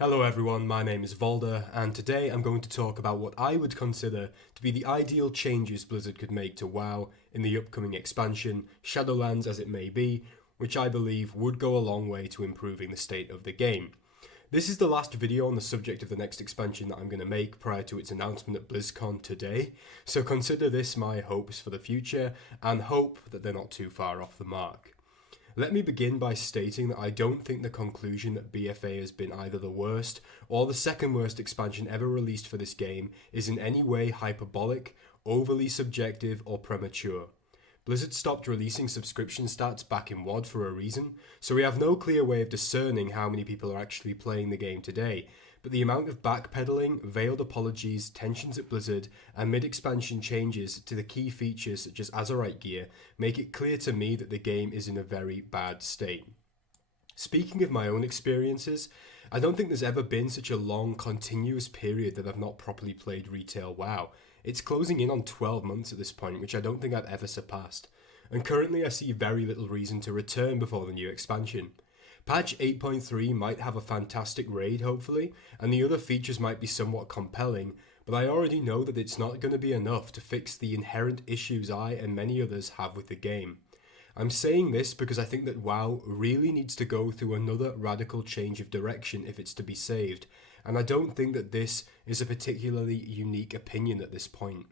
Hello everyone, my name is Volder, and today I'm going to talk about what I would consider to be the ideal changes Blizzard could make to WoW in the upcoming expansion, Shadowlands as it may be, which I believe would go a long way to improving the state of the game. This is the last video on the subject of the next expansion that I'm going to make prior to its announcement at BlizzCon today, so consider this my hopes for the future, and hope that they're not too far off the mark. Let me begin by stating that I don't think the conclusion that BFA has been either the worst or the second worst expansion ever released for this game is in any way hyperbolic, overly subjective, or premature. Blizzard stopped releasing subscription stats back in WoD for a reason, so we have no clear way of discerning how many people are actually playing the game today, but the amount of backpedaling, veiled apologies, tensions at Blizzard, and mid-expansion changes to the key features such as Azerite gear make it clear to me that the game is in a very bad state. Speaking of my own experiences, I don't think there's ever been such a long, continuous period that I've not properly played retail WoW. It's closing in on 12 months at this point, which I don't think I've ever surpassed. And currently I see very little reason to return before the new expansion. Patch 8.3 might have a fantastic raid, hopefully, and the other features might be somewhat compelling, but I already know that it's not going to be enough to fix the inherent issues I and many others have with the game. I'm saying this because I think that WoW really needs to go through another radical change of direction if it's to be saved, and I don't think that this is a particularly unique opinion at this point.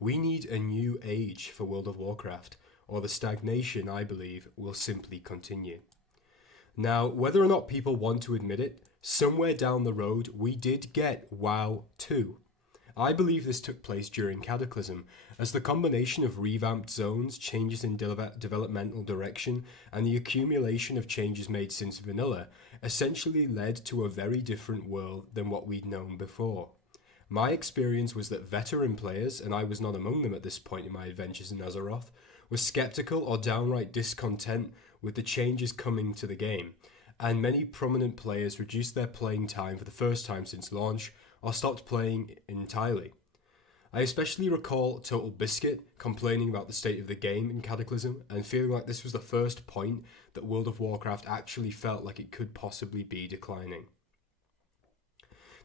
We need a new age for World of Warcraft, or the stagnation, I believe, will simply continue. Now, whether or not people want to admit it, somewhere down the road we did get WoW 2. I believe this took place during Cataclysm, as the combination of revamped zones, changes in developmental direction, and the accumulation of changes made since Vanilla essentially led to a very different world than what we'd known before. My experience was that veteran players, and I was not among them at this point in my adventures in Azeroth, were skeptical or downright discontent with the changes coming to the game, and many prominent players reduced their playing time for the first time since launch or stopped playing entirely. I especially recall Total Biscuit complaining about the state of the game in Cataclysm and feeling like this was the first point that World of Warcraft actually felt like it could possibly be declining.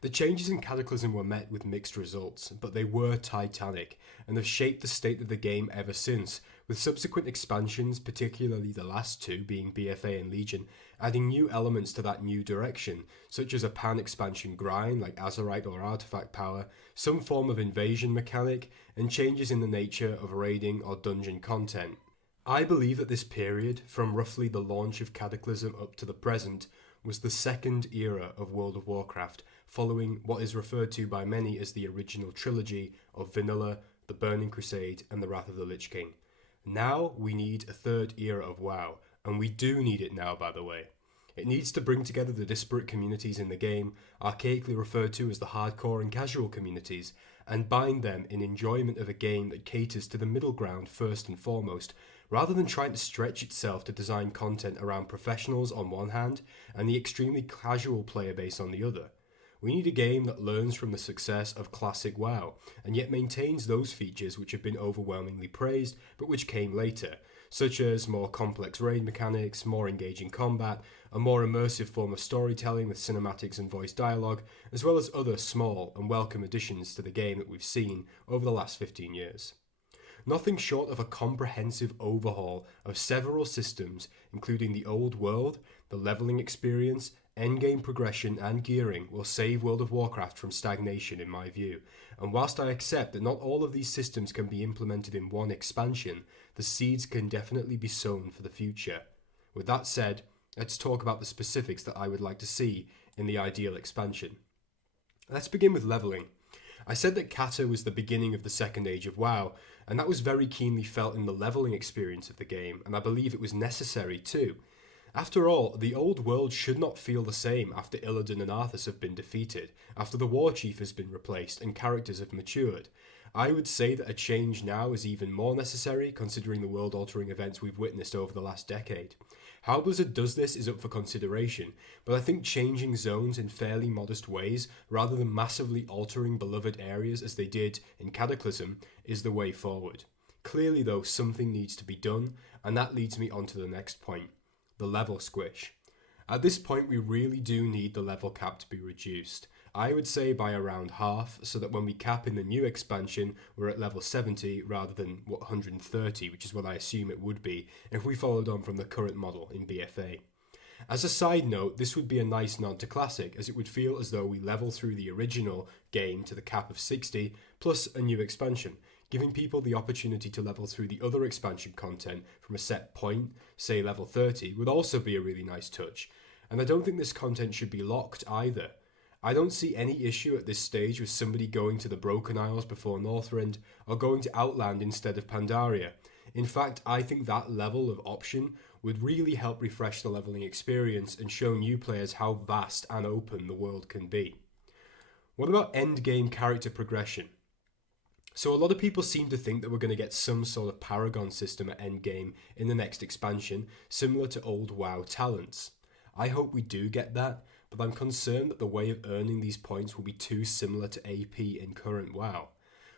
The changes in Cataclysm were met with mixed results, but they were titanic and have shaped the state of the game ever since, with subsequent expansions, particularly the last two being BFA and Legion, adding new elements to that new direction, such as a pan-expansion grind like Azerite or artifact power, some form of invasion mechanic, and changes in the nature of raiding or dungeon content. I believe that this period, from roughly the launch of Cataclysm up to the present, was the second era of World of Warcraft, following what is referred to by many as the original trilogy of Vanilla, the Burning Crusade, and the Wrath of the Lich King. Now we need a third era of WoW, and we do need it now, by the way. It needs to bring together the disparate communities in the game, archaically referred to as the hardcore and casual communities, and bind them in enjoyment of a game that caters to the middle ground first and foremost, rather than trying to stretch itself to design content around professionals on one hand and the extremely casual player base on the other. We need a game that learns from the success of classic WoW, and yet maintains those features which have been overwhelmingly praised, but which came later, such as more complex raid mechanics, more engaging combat, a more immersive form of storytelling with cinematics and voice dialogue, as well as other small and welcome additions to the game that we've seen over the last 15 years. Nothing short of a comprehensive overhaul of several systems, including the old world, the leveling experience, endgame progression and gearing, will save World of Warcraft from stagnation in my view, and whilst I accept that not all of these systems can be implemented in one expansion, the seeds can definitely be sown for the future. With that said, let's talk about the specifics that I would like to see in the ideal expansion. Let's begin with leveling. I said that Kata was the beginning of the second age of WoW, and that was very keenly felt in the leveling experience of the game, and I believe it was necessary too. After all, the old world should not feel the same after Illidan and Arthas have been defeated, after the War Chief has been replaced and characters have matured. I would say that a change now is even more necessary considering the world-altering events we've witnessed over the last decade. How Blizzard does this is up for consideration, but I think changing zones in fairly modest ways, rather than massively altering beloved areas as they did in Cataclysm, is the way forward. Clearly though, something needs to be done, and that leads me on to the next point, the level squish. At this point, we really do need the level cap to be reduced. I would say by around half, so that when we cap in the new expansion, we're at level 70 rather than 130, which is what I assume it would be if we followed on from the current model in BFA. As a side note, this would be a nice nod to Classic, as it would feel as though we level through the original game to the cap of 60, plus a new expansion, giving people the opportunity to level through the other expansion content from a set point, say level 30, would also be a really nice touch. And I don't think this content should be locked either. I don't see any issue at this stage with somebody going to the Broken Isles before Northrend, or going to Outland instead of Pandaria. In fact, I think that level of option would really help refresh the leveling experience and show new players how vast and open the world can be. What about endgame character progression? So a lot of people seem to think that we're going to get some sort of Paragon system at endgame in the next expansion, similar to old WoW talents. I hope we do get that, but I'm concerned that the way of earning these points will be too similar to AP in current WoW.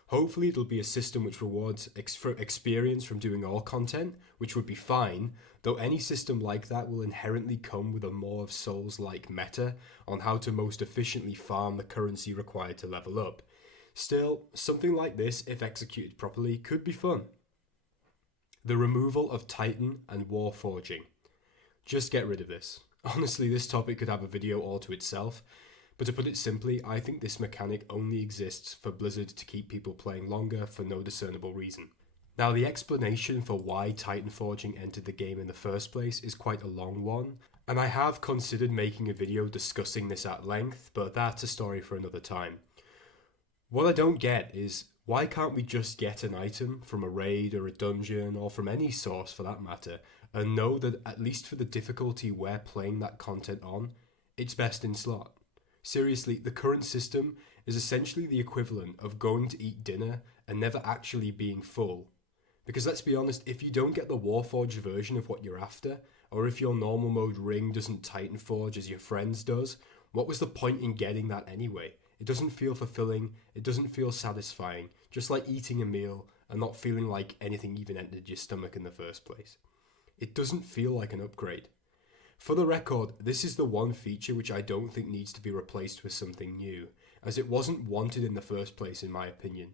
Hopefully it'll be a system which rewards experience from doing all content, which would be fine, though any system like that will inherently come with a more of Souls-like meta on how to most efficiently farm the currency required to level up. Still, something like this, if executed properly, could be fun. The removal of Titan and Warforging. Just get rid of this. Honestly, this topic could have a video all to itself, but to put it simply, I think this mechanic only exists for Blizzard to keep people playing longer for no discernible reason. Now, the explanation for why Titan Forging entered the game in the first place is quite a long one, and I have considered making a video discussing this at length, but that's a story for another time. What I don't get is, why can't we just get an item from a raid or a dungeon, or from any source for that matter, and know that at least for the difficulty we're playing that content on, it's best in slot? Seriously, the current system is essentially the equivalent of going to eat dinner and never actually being full. Because let's be honest, if you don't get the Warforged version of what you're after, or if your normal mode ring doesn't Titan Forge as your friends does, what was the point in getting that anyway? It doesn't feel fulfilling, it doesn't feel satisfying, just like eating a meal and not feeling like anything even entered your stomach in the first place. It doesn't feel like an upgrade. For the record, this is the one feature which I don't think needs to be replaced with something new, as it wasn't wanted in the first place in my opinion.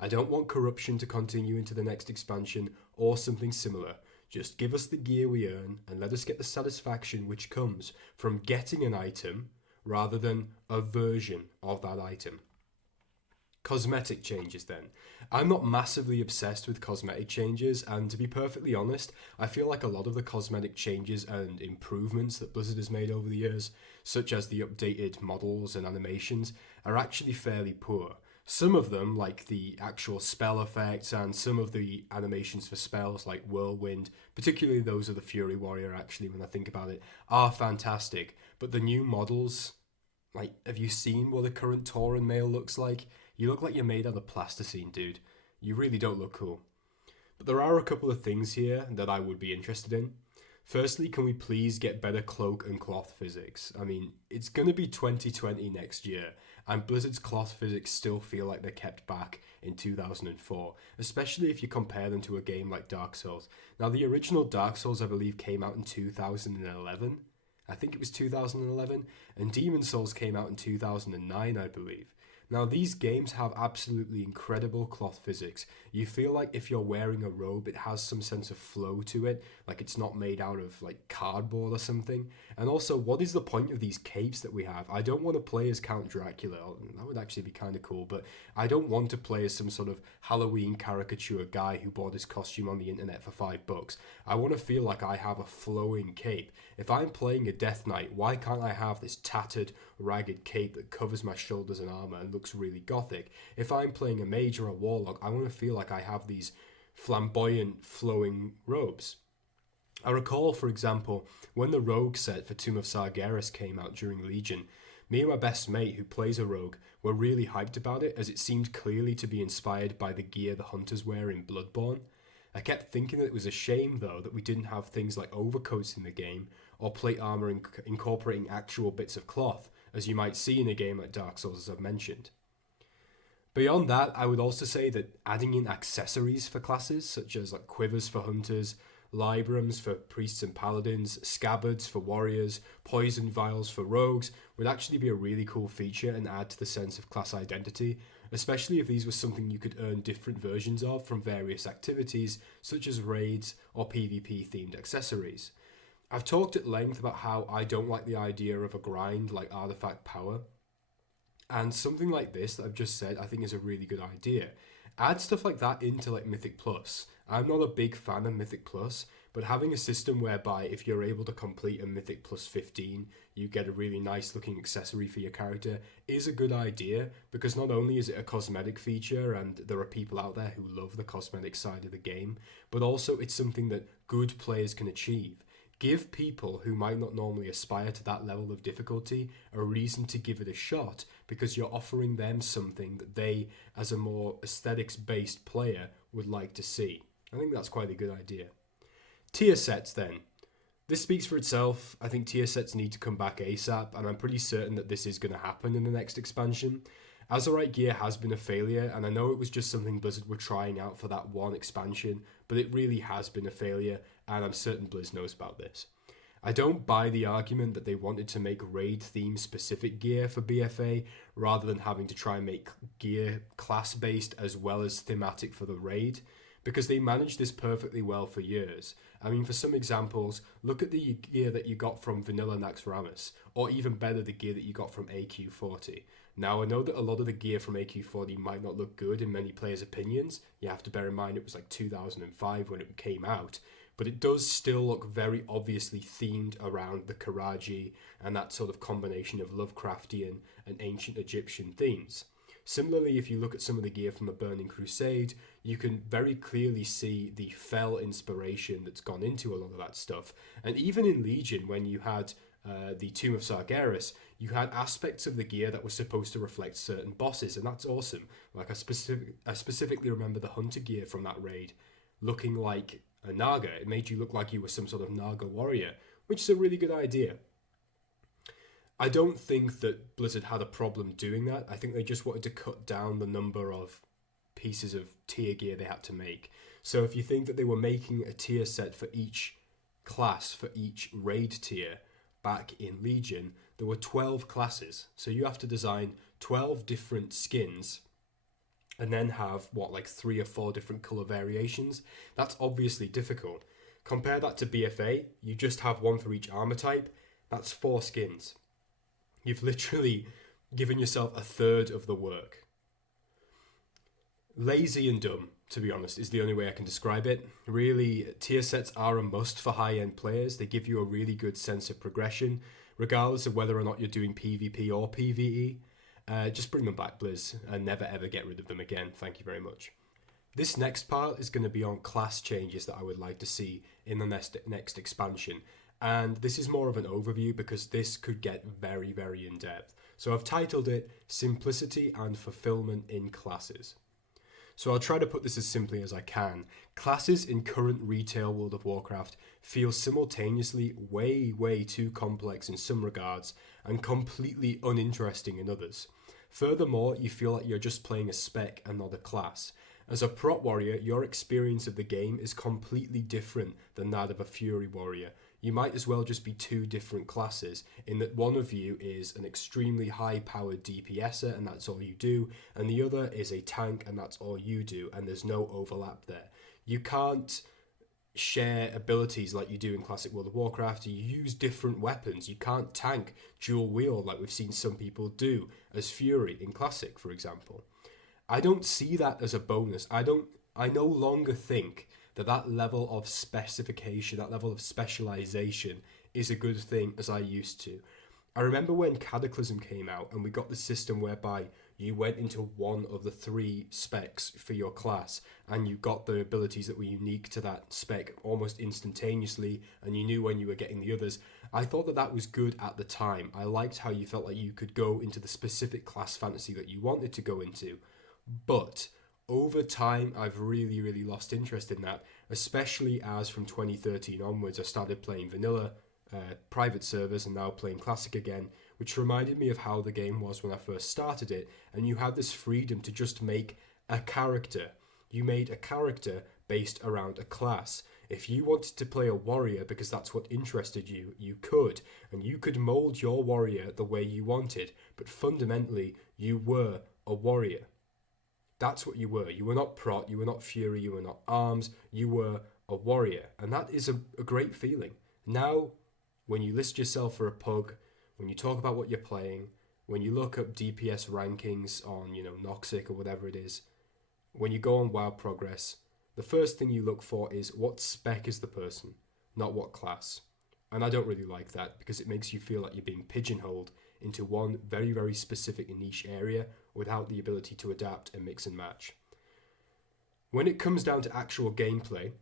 I don't want corruption to continue into the next expansion or something similar. Just give us the gear we earn and let us get the satisfaction which comes from getting an item rather than a version of that item. Cosmetic changes then. I'm not massively obsessed with cosmetic changes, and to be perfectly honest, I feel like a lot of the cosmetic changes and improvements that Blizzard has made over the years, such as the updated models and animations, are actually fairly poor. Some of them, like the actual spell effects and some of the animations for spells like Whirlwind, particularly those of the Fury Warrior actually when I think about it, are fantastic. But the new models, like, have you seen what the current Tauren male looks like? You look like you're made out of plasticine, dude. You really don't look cool. But there are a couple of things here that I would be interested in. Firstly, can we please get better cloak and cloth physics? I mean, it's going to be 2020 next year, and Blizzard's cloth physics still feel like they're kept back in 2004, especially if you compare them to a game like Dark Souls. Now, the original Dark Souls, I believe, came out in 2011. I think it was 2011, and Demon Souls came out in 2009, I believe. Now, these games have absolutely incredible cloth physics. You feel like if you're wearing a robe, it has some sense of flow to it, like it's not made out of like cardboard or something. And also, what is the point of these capes that we have? I don't want to play as Count Dracula. That would actually be kind of cool, but I don't want to play as some sort of Halloween caricature guy who bought his costume on the internet for $5. I want to feel like I have a flowing cape. If I'm playing a Death Knight, why can't I have this tattered, ragged cape that covers my shoulders and armor and looks really gothic? If I'm playing a mage or a warlock, I want to feel like I have these flamboyant, flowing robes. I recall, for example, when the rogue set for Tomb of Sargeras came out during Legion, me and my best mate who plays a rogue were really hyped about it, as it seemed clearly to be inspired by the gear the hunters wear in Bloodborne. I kept thinking that it was a shame, though, that we didn't have things like overcoats in the game, or plate armor incorporating actual bits of cloth, as you might see in a game like Dark Souls, as I've mentioned. Beyond that, I would also say that adding in accessories for classes, such as like quivers for hunters, Librams for priests and paladins, scabbards for warriors, poison vials for rogues would actually be a really cool feature and add to the sense of class identity, especially if these were something you could earn different versions of from various activities such as raids or PvP themed accessories. I've talked at length about how I don't like the idea of a grind like artifact power, and something like this that I've just said I think is a really good idea. Add stuff like that into like Mythic Plus. I'm not a big fan of Mythic Plus, but having a system whereby if you're able to complete a Mythic Plus 15, you get a really nice looking accessory for your character is a good idea, because not only is it a cosmetic feature and there are people out there who love the cosmetic side of the game, but also it's something that good players can achieve. Give people who might not normally aspire to that level of difficulty a reason to give it a shot, because you're offering them something that they, as a more aesthetics based player, would like to see. I think that's quite a good idea. Tier sets then. This speaks for itself. I think tier sets need to come back ASAP, and I'm pretty certain that this is going to happen in the next expansion. Azerite gear has been a failure, and I know it was just something Blizzard were trying out for that one expansion, but it really has been a failure, and I'm certain Blizz knows about this. I don't buy the argument that they wanted to make raid theme specific gear for BFA rather than having to try and make gear class based as well as thematic for the raid, because they managed this perfectly well for years. I mean, for some examples, look at the gear that you got from Vanilla Naxxramas, or even better, the gear that you got from AQ40. Now, I know that a lot of the gear from AQ40 might not look good in many players' opinions. You have to bear in mind it was like 2005 when it came out, but it does still look very obviously themed around the Karaji and that sort of combination of Lovecraftian and ancient Egyptian themes. Similarly, if you look at some of the gear from the Burning Crusade, you can very clearly see the Fel inspiration that's gone into a lot of that stuff. And even in Legion, when you had the Tomb of Sargeras, you had aspects of the gear that were supposed to reflect certain bosses, and that's awesome. Like I specifically remember the Hunter gear from that raid looking like a Naga. It made you look like you were some sort of Naga warrior, which is a really good idea. I don't think that Blizzard had a problem doing that. I think they just wanted to cut down the number of pieces of tier gear they had to make. So if you think that they were making a tier set for each class, for each raid tier back in Legion, there were 12 classes. So you have to design 12 different skins and then have, like 3 or 4 different color variations. That's obviously difficult. Compare that to BFA, you just have one for each armor type. That's 4 skins. You've literally given yourself a third of the work. Lazy and dumb, to be honest, is the only way I can describe it. Really, tier sets are a must for high-end players. They give you a really good sense of progression, regardless of whether or not you're doing PvP or PvE. Just bring them back, Blizz, and never ever get rid of them again. Thank you very much. This next part is going to be on class changes that I would like to see in the next expansion. And this is more of an overview because this could get very, very in-depth. So I've titled it Simplicity and Fulfillment in Classes. So I'll try to put this as simply as I can. Classes in current retail World of Warcraft feel simultaneously way, way too complex in some regards and completely uninteresting in others. Furthermore, you feel like you're just playing a spec and not a class. As a prot warrior, your experience of the game is completely different than that of a fury warrior. You might as well just be 2 different classes, in that one of you is an extremely high-powered DPSer and that's all you do, and the other is a tank and that's all you do, and there's no overlap there. You can't share abilities like you do in classic World of Warcraft. You use different weapons. You can't tank dual wield like we've seen some people do as Fury in classic, for example. I don't see that as a bonus. I no longer think that level of specification, that level of specialization is a good thing as I used to. I remember when Cataclysm came out and we got the system whereby you went into one of the 3 specs for your class and you got the abilities that were unique to that spec almost instantaneously, and you knew when you were getting the others. I thought that was good at the time. I liked how you felt like you could go into the specific class fantasy that you wanted to go into. But over time, I've really, really lost interest in that, especially as from 2013 onwards, I started playing vanilla private servers and now playing classic again, which reminded me of how the game was when I first started it, and you had this freedom to just make a character. You made a character based around a class. If you wanted to play a warrior because that's what interested you, you could, and you could mold your warrior the way you wanted, but fundamentally, you were a warrior. That's what you were. You were not Prot, you were not Fury, you were not Arms, you were a warrior, and that is a great feeling. Now, when you list yourself for a pug, when you talk about what you're playing, when you look up DPS rankings on, Noxic or whatever it is, when you go on WoW Progress, the first thing you look for is what spec is the person, not what class. And I don't really like that because it makes you feel like you're being pigeonholed into one very, very specific and niche area without the ability to adapt and mix and match. When it comes down to actual gameplay,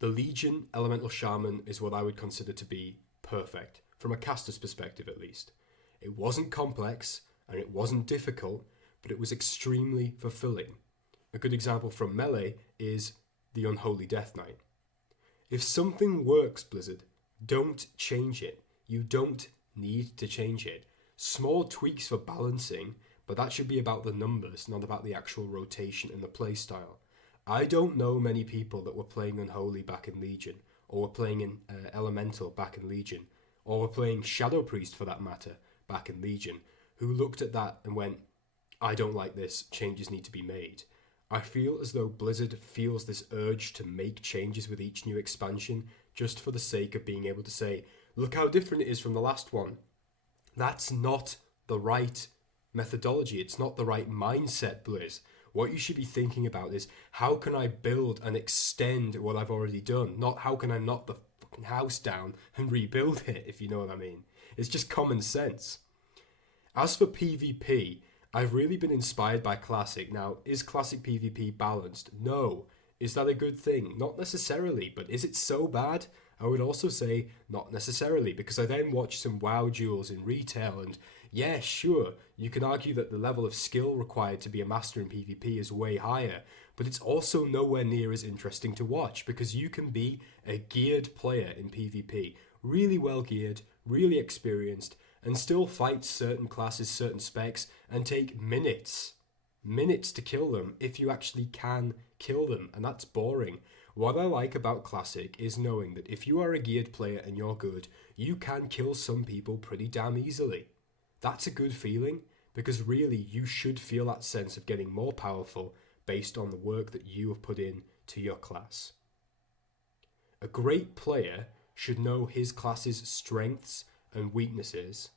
the Legion Elemental Shaman is what I would consider to be perfect, from a caster's perspective at least. It wasn't complex and it wasn't difficult, but it was extremely fulfilling. A good example from Melee is the Unholy Death Knight. If something works, Blizzard, don't change it. You don't need to change it. Small tweaks for balancing, but that should be about the numbers, not about the actual rotation and the playstyle. I don't know many people that were playing Unholy back in Legion, or were playing in Elemental back in Legion, or were playing Shadow Priest for that matter back in Legion, who looked at that and went, I don't like this, changes need to be made. I feel as though Blizzard feels this urge to make changes with each new expansion just for the sake of being able to say, look how different it is from the last one. That's not the right methodology. It's not the right mindset, Blizz. What you should be thinking about is, how can I build and extend what I've already done? Not how can I knock the fucking house down and rebuild it, if you know what I mean. It's just common sense. As for PvP, I've really been inspired by Classic. Now, is Classic PvP balanced? No. Is that a good thing? Not necessarily, but is it so bad? I would also say not necessarily, because I then watched some WoW duels in retail, and yeah, sure, you can argue that the level of skill required to be a master in PvP is way higher, but it's also nowhere near as interesting to watch, because you can be a geared player in PvP, really well geared, really experienced, and still fight certain classes, certain specs, and take minutes to kill them if you actually can kill them, and that's boring. What I like about Classic is knowing that if you are a geared player and you're good, you can kill some people pretty damn easily. That's a good feeling, because really you should feel that sense of getting more powerful based on the work that you have put in to your class. A great player should know his class's strengths and weaknesses,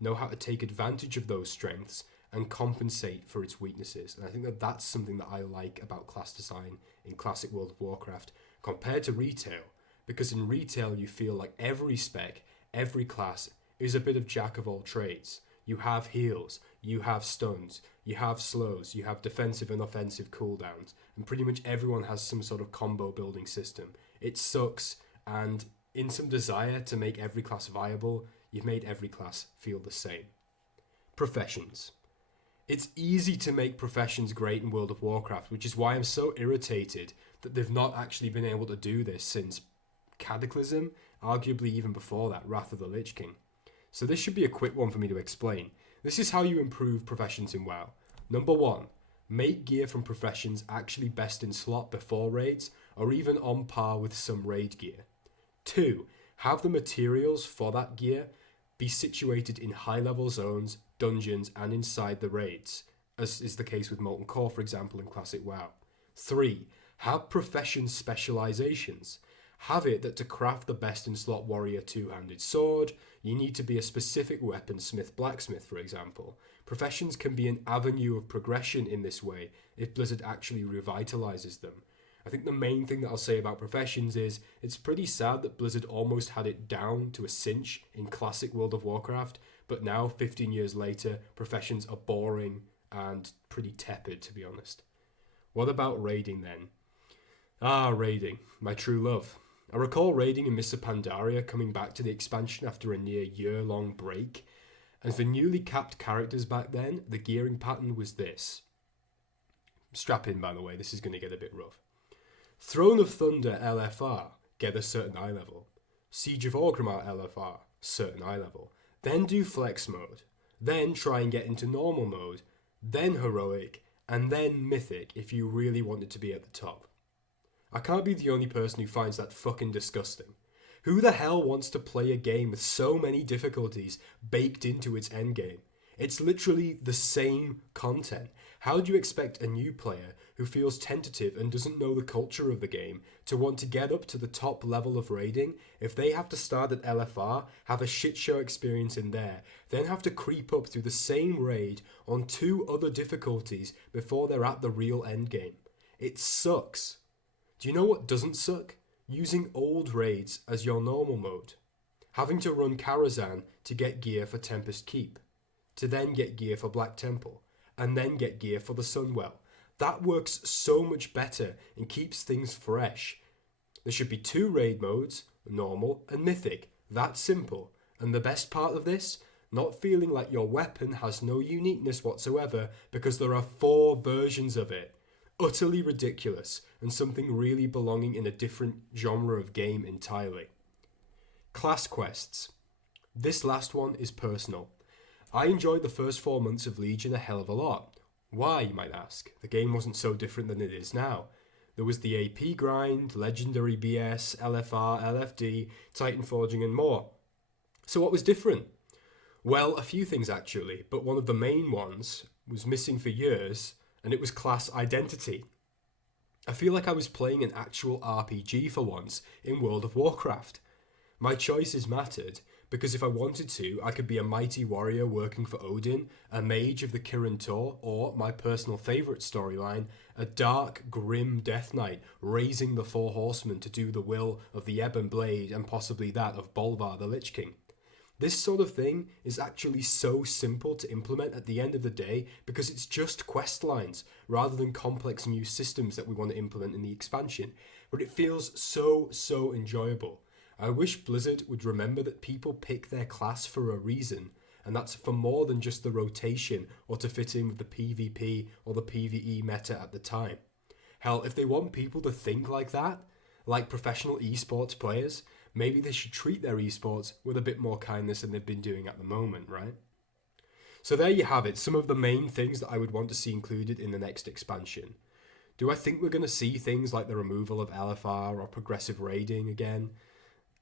know how to take advantage of those strengths, and compensate for its weaknesses. And I think that that's something that I like about class design in Classic World of Warcraft compared to retail. Because in retail, you feel like every spec, every class is a bit of jack of all trades. You have heals, you have stuns, you have slows, you have defensive and offensive cooldowns, and pretty much everyone has some sort of combo building system. It sucks, and in some desire to make every class viable, you've made every class feel the same. Professions. It's easy to make professions great in World of Warcraft, which is why I'm so irritated that they've not actually been able to do this since Cataclysm, arguably even before that, Wrath of the Lich King. So this should be a quick one for me to explain. This is how you improve professions in WoW. Number 1, make gear from professions actually best in slot before raids, or even on par with some raid gear. 2, have the materials for that gear be situated in high-level zones, dungeons, and inside the raids, as is the case with Molten Core, for example, in Classic WoW. 3, have profession specializations. Have it that to craft the best in slot warrior two-handed sword, you need to be a specific weaponsmith blacksmith, for example. Professions can be an avenue of progression in this way if Blizzard actually revitalizes them. I think the main thing that I'll say about professions is it's pretty sad that Blizzard almost had it down to a cinch in Classic World of Warcraft, but now, 15 years later, professions are boring and pretty tepid, to be honest. What about raiding then? Raiding, my true love. I recall raiding in Mists of Pandaria coming back to the expansion after a near year-long break, and for newly capped characters back then, the gearing pattern was this. Strap in, by the way, this is going to get a bit rough. Throne of Thunder LFR, get a certain eye level. Siege of Orgrimmar LFR, certain eye level. Then do flex mode. Then try and get into normal mode. Then heroic. And then mythic if you really wanted to be at the top. I can't be the only person who finds that fucking disgusting. Who the hell wants to play a game with so many difficulties baked into its endgame? It's literally the same content. How do you expect a new player who feels tentative and doesn't know the culture of the game to want to get up to the top level of raiding if they have to start at LFR, have a shit show experience in there, then have to creep up through the same raid on 2 other difficulties before they're at the real endgame? It sucks. Do you know what doesn't suck? Using old raids as your normal mode. Having to run Karazhan to get gear for Tempest Keep, to then get gear for Black Temple, and then get gear for the Sunwell. That works so much better and keeps things fresh. There should be 2 raid modes, normal and mythic. That's simple. And the best part of this? Not feeling like your weapon has no uniqueness whatsoever because there are 4 versions of it. Utterly ridiculous, and something really belonging in a different genre of game entirely. Class quests. This last one is personal. I enjoyed the first 4 months of Legion a hell of a lot. Why, you might ask? The game wasn't so different than it is now. There was the AP grind, legendary BS, LFR, LFD, Titan forging and more. So what was different? Well, a few things actually, but one of the main ones was missing for years, and it was class identity. I feel like I was playing an actual RPG for once in World of Warcraft. My choices mattered, because if I wanted to, I could be a mighty warrior working for Odin, a mage of the Kirin Tor, or, my personal favourite storyline, a dark, grim Death Knight raising the 4 horsemen to do the will of the Ebon Blade and possibly that of Bolvar the Lich King. This sort of thing is actually so simple to implement at the end of the day because it's just quest lines rather than complex new systems that we want to implement in the expansion, but it feels so enjoyable. I wish Blizzard would remember that people pick their class for a reason, and that's for more than just the rotation or to fit in with the PvP or the PvE meta at the time. Hell, if they want people to think like that, like professional esports players, maybe they should treat their esports with a bit more kindness than they've been doing at the moment, right? So there you have it, some of the main things that I would want to see included in the next expansion. Do I think we're going to see things like the removal of LFR or progressive raiding again?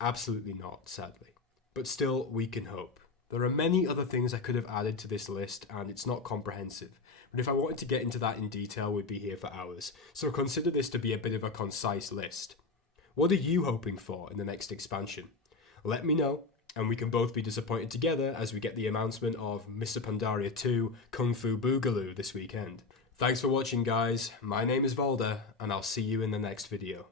Absolutely not, sadly. But still, we can hope. There are many other things I could have added to this list, and it's not comprehensive. But if I wanted to get into that in detail, we'd be here for hours. So consider this to be a bit of a concise list. What are you hoping for in the next expansion? Let me know, and we can both be disappointed together as we get the announcement of Mr. Pandaria 2 Kung Fu Boogaloo this weekend. Thanks for watching, guys. My name is Volder, and I'll see you in the next video.